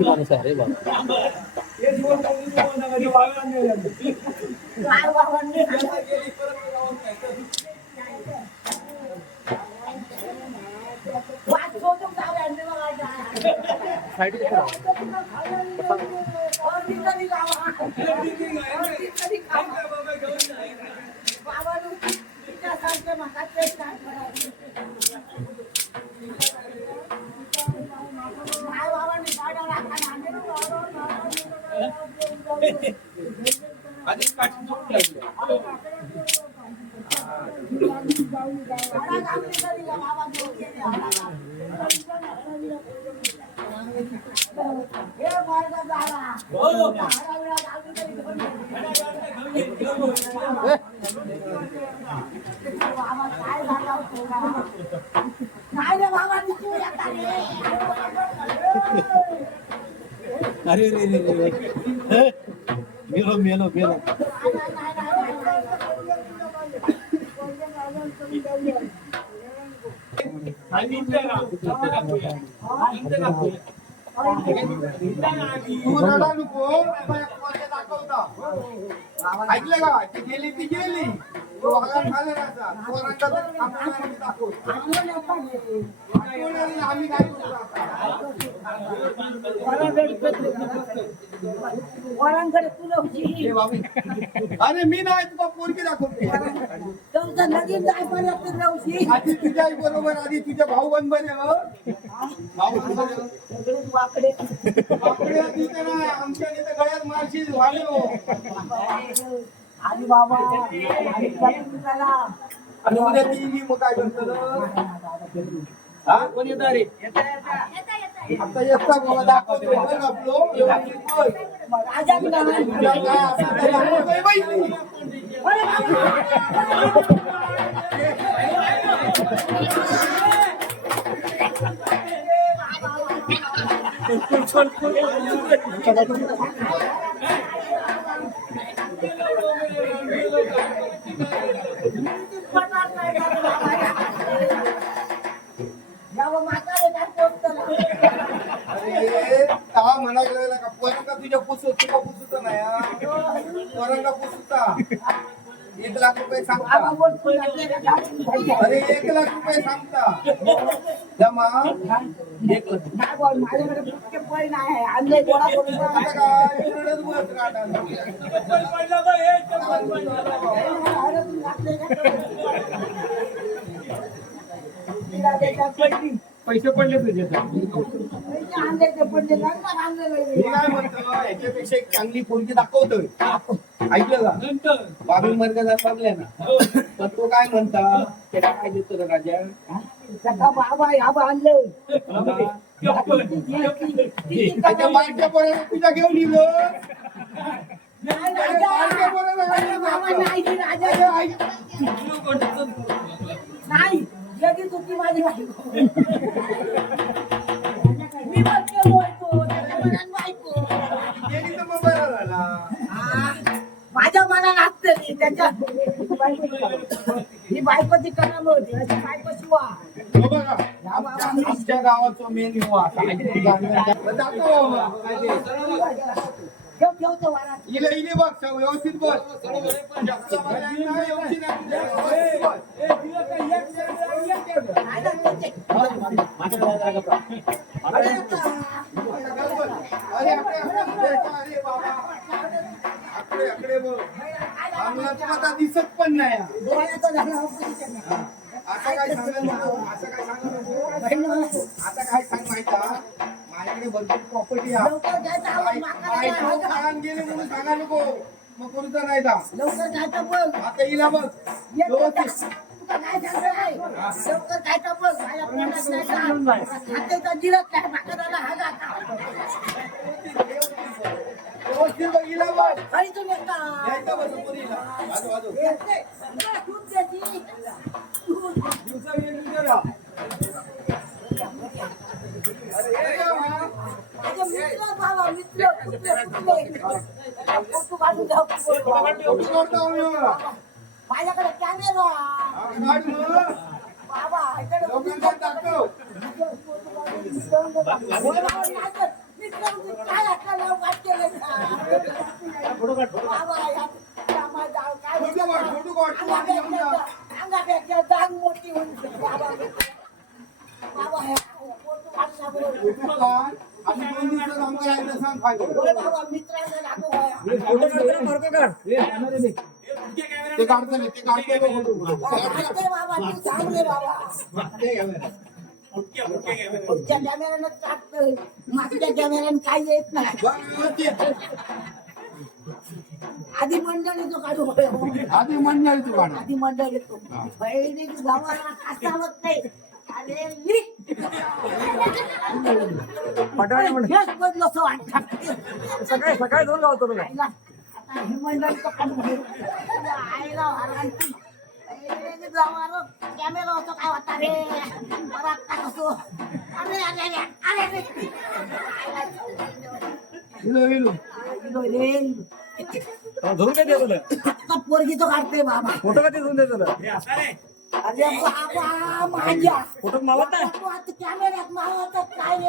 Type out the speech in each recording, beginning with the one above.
माणूस आहे रे बाबा. अरे रे रे रे मेलो मेलो मेलो ऐकलं का ती गेली ती गेली आम्ही काय अरे मी नाही तुला पोरगी दाखवते आधी तुझ्या आई बरोबर आधी तुझ्या भाऊ बंद बरे वाकडे तिथे ना आमच्या तिथे गळ्यात मारशी वाढलो आणि बाबा आणि उद्या ती मग काय करतो हा कोण येत रे आता येता बाबा दाखवतो आपलो म्हणायला का पोरंगा तुझ्या पुसत तुला पुसत नाही पोरंगा पुसता 1 लाख रुपये सांगता अरे 1 लाख रुपये सांगता जमा 1 लाख माझ्याकडे पैसे नाही आणले गोळा करून काय पैसे पडले तुझे मी काय म्हणतो याच्यापेक्षा एक चांगली पोरगी दाखवतोय ऐकलं का बाबी मर्गजात लागल्या ना तर तो काय म्हणता त्याला काय देतो रे राजा त्याच्या बारक्या पोराला तुझ्या घेऊन येलो बारक्या पोराला नाही लगेच होती माझी बायको मी बघते बोलतो त्याच्या मनात बायको गेली तर मग बरा झाला माझ्या मनात असते ती त्याच्या ही बायकोची कराम होती अशी बायको शिवा हो बघा, आमच्या गावाचं मेन युवा जातो बाबा. काय ते? ठेवतो वारात इले इले बघ सव व्यवस्थित बस जास्त बघायला नाही, व्यवस्थित आहे. काय लागतं ते? अरे अरे बाबा आकडे बघ आम्हाला तर आता दिसत पण नाही डोळ्याचं झालं ऑपरेशन. आता काय सांगाल नको, आता काय सांग माहिती माझ्याकडे भरपूर प्रॉपर्टी आहे लवकर जायचं आवाज मागायला बायको लागा. खाण गेले म्हणून सांगा नको मग कोणतं नाही दा लवकर जायचं बघ आता हिला बघ येत होता. व्यवस्थित तुला काय सांगतोय? लवकर जायचं बघ माझ्या पोटात नाही का? खात्याचा जिरत काय मागायला हा जाता. व्यवस्थित बघ हिला बघ घरी तुम्ही येता. यायचं बस पोरीला वाजव वाजव येते. तुला दूध देती. दूध. माझे मित्र बाबा मित्र कुठले फोटो काढून द्या. माझ्याकडे कॅमेरा बाबा इकडे मित्र काय हाताला वाट केलं बाबा अंगापेक्षा जाग मोठी होऊन बाबा बाबा फोटो काढला आणि 2 दिवसात आमच्या आईला सांग फायदा बाबा मित्रांना दाखव ते काढतो नाही ते काढतो बाबा तू चांगले बाबा पुढच्या कॅमेऱ्यानं टाकतोय मागच्या कॅमेऱ्यानं काय येत नाही आधी मंडळी तो काढू आधी मंडळी तू काढ आधी मंडळी तो बहिणी गावाला कसा होत नाही अरे मी हेच बदलो असं वाटतं सकाळी सकाळी दोन गावतो तुला आईला आता हे मंडळी तो काढू आईला वारांची कॅमेरा होतो काय होता रे बरा कसो अरे अरे अरे अरे हिलो हिलो धरून काय देतो आता पोरगी तो काढते बाबा फोटो का धरून देतो अरे बाबा माझ्या फोटो मावत नाही तू आता कॅमेऱ्यात मावत काय रे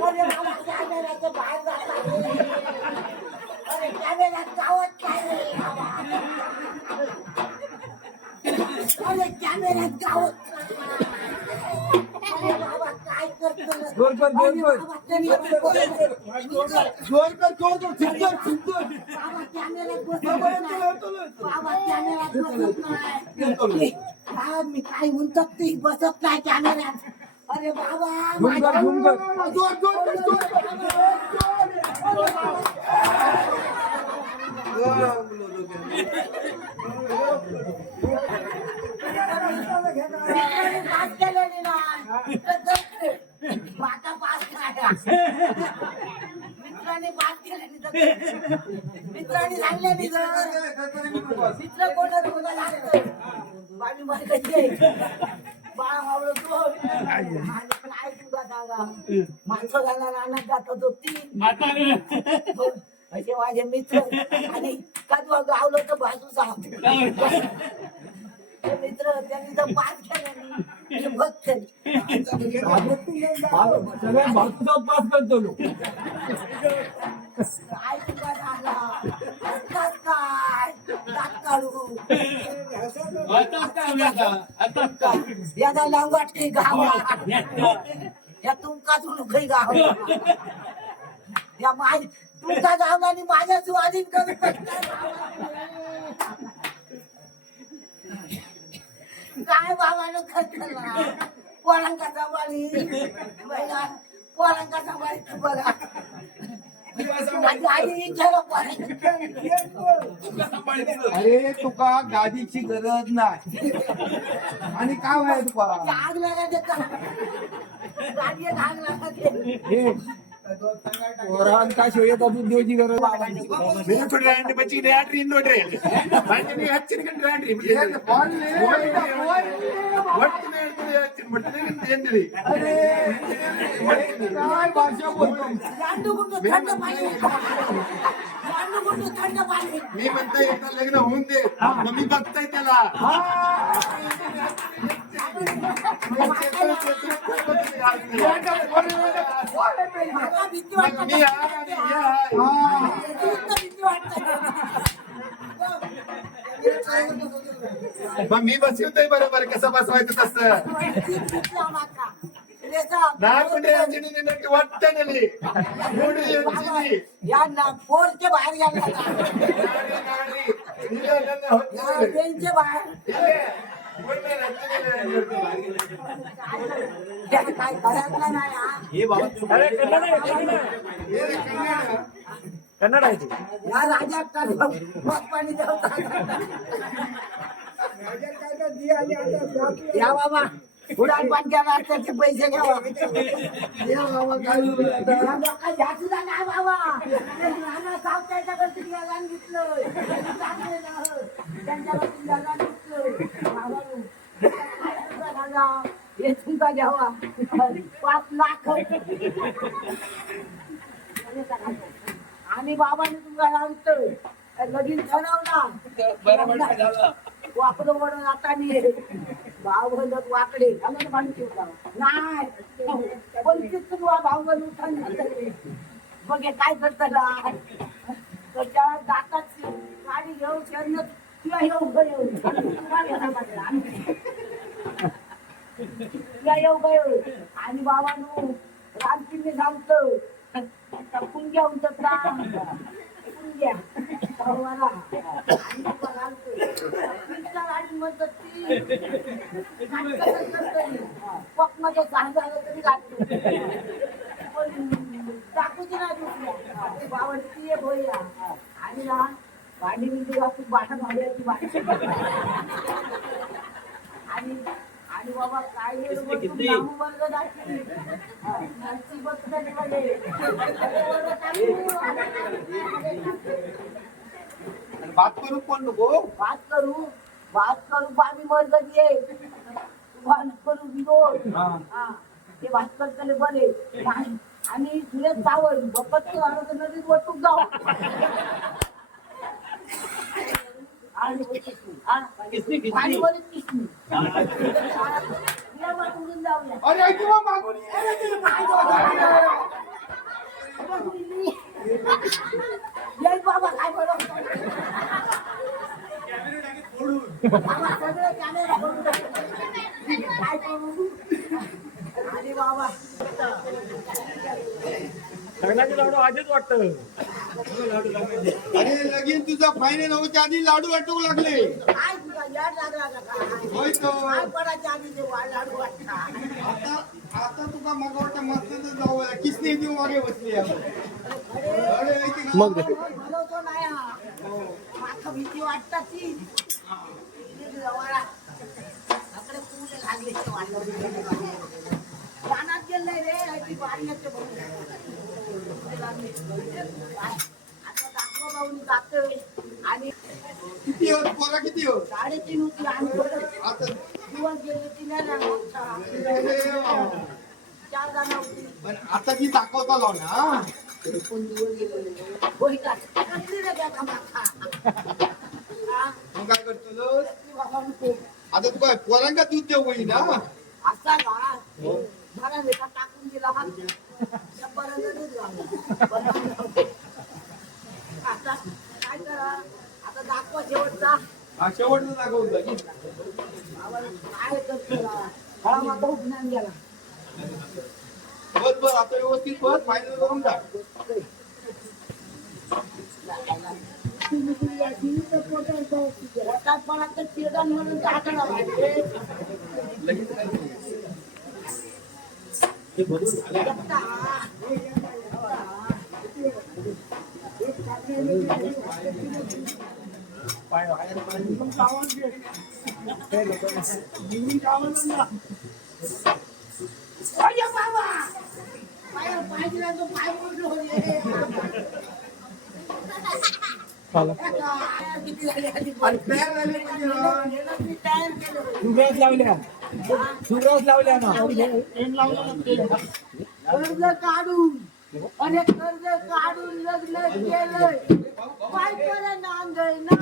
अरे बाबा कॅमेऱ्याच्या बाहेर जाता अरे कॅमेऱ्यात गावत काय रे बाबा अरे कॅमेऱ्यात गावत अरे बाबा काय करतो दोन पण दोन पण जोर कर सुंदर सुंदर बाबा कॅमेऱ्यात बसत नाही बाबा कॅमेऱ्यात बसत नाही मी काय म्हणतात ते बसत नाही कॅमेऱ्यात अरे बाबा जोर जोर पास केलेली नाही आता पास मित्राने पास केले मित्राने सांगले मित्र कोण बाबी मध्ये बाळा मावळ काय तुला सांगा माणसं घालणार रानात जात होती असे माझे मित्र आणि का तू गावलं तर भाजू सांग मित्र त्यांनी जर पास केलं भक्त सगळ्या भातूचा पास करतो काय तुला सांगा काय दात काढू याचा लांगाट काही गाव या तुमकाच काही गाव या तुमचा गाव आणि माझ्या स्वाधीन करू काय बाबानं खर्चला पोरांका सांभाळी महिला पोरांका सांभाळी तू बघा आधी विचार अरे तुका गादीची गरज नाही आणि काय व्हाय तुका आग लागायचं का गाडी आग लागायचे हे पोरांका शिवाय अजून देवची गरज काय भाषा बोलतो लांडू गुंडू थंड पाणी लांडू गुंडू थंड पाणी मी म्हणतोय एकदा लग्न होऊन दे मग मी बघताय त्याला मला भीती वाटत मी आहे आणि हे आहे. भीती वाटत मग मी बसवतोय बरोबर कसं बसवायचं तसं नाही पण रंजनीने नक्की वाटतं ना मी. मोठी रंजनी. या फोरचे बाहेर गेला नाडी, नाडी. हिला लग्न होत नाही. ट्रेनचे बाहेर हिला. बोल ना, रंजनीने काय करायचं नाही हा. हे बाबा कन्नड आहे ते. या राजात मग पाणी या बाबा उडान पान केला त्याचे पैसे घ्यावा या बाबा काय घ्यायचं नाही बाबा नाना सावतायच्या घरती घ्यायला घेतलं त्यांच्या घेतलं हे तुमचा घ्यावा 5 लाख आणि बाबाने तुमचा सांगतोय लगीन ठरवला वाकडं वडून आता नाही भाव घालत वाकडे नाही पण भाव घालून मग हे काय करतात त्याच्या दातात गाडी घेऊन शरणत किंवा येऊ येऊ आणि बाबांनो रामचिन्ह सांगतो पुंग्या उंचत पुंग्या गाडी म्हणतात ती पक मध्ये काय झालं तरी लागतो टाकूची नाही दुसऱ्या बाबाची एक होईया आणि ना भांडी बिंडी वाचून बाटा भांड्याची बाटी आणि आणि बाबा काय वर्ग दाखली बात करू पण नको बात करू बाबी मर्ग ये बात करू विरोध ते बात करताना बरे आणि सुरेश सावळ बपत नदीत वटूक जाऊ आणि बरीच किसमी जाऊया अरे ऐकी मग मागून जय बाबा काय बरोबर सगळं कॅमेरा काय करू आणि बाबा लग्नाची लावडं आधीच वाटतं. अरे लगीन तुझा फायनल होच्या आधी लाडू वाटू लागले काय तुला याड लागला का काय होय तो काय पडायच्या आधी ते लाडू वाटतात आता आता तुका मग वाटतं मस्त जाऊया किसने देऊ मागे बसली अरे ऐकी ना. मग म्हणतो नाही हा माथा भीती वाटतात ती आपले फुले लागले रानात गेलंय रे ती बारीचे आता दाखवा भाऊन जातोय आणि किती होत पोरा किती होत 3:30 होती आणि आता दिवस गेले ती नाही अरे वा. 4 जण होती पण आता ती दाखवता लाव ना कोण दिवस गेले होय का कसली रे त्या कामाचा मग काय करतो बाबा नको आता तू काय पोरांका दूध देऊ होई ना असा का मला लेखा टाकून दिला हा शंभरांना आता काय करा आता दाखवा शेवटचा हा शेवटचं दाखवतो काय करतो हा माझा उपनान गेला बस बस आता व्यवस्थित बस फायनल करून टाक पोटा काय पण आता चिरडण म्हणून टाकणं पाहिजे. हे भरून झालं. अय्या बाबा पाय पाहिजे ना तो पाय मोडलो रे. किती झाली आधी आणि तयार झाले म्हणजे ना. मी तयार केलं. सुरस लावल्या सुरस लावल्या ना कर्ज काढून आणि कर्ज काढून लग्न केलंय बायकोला नांदय ना.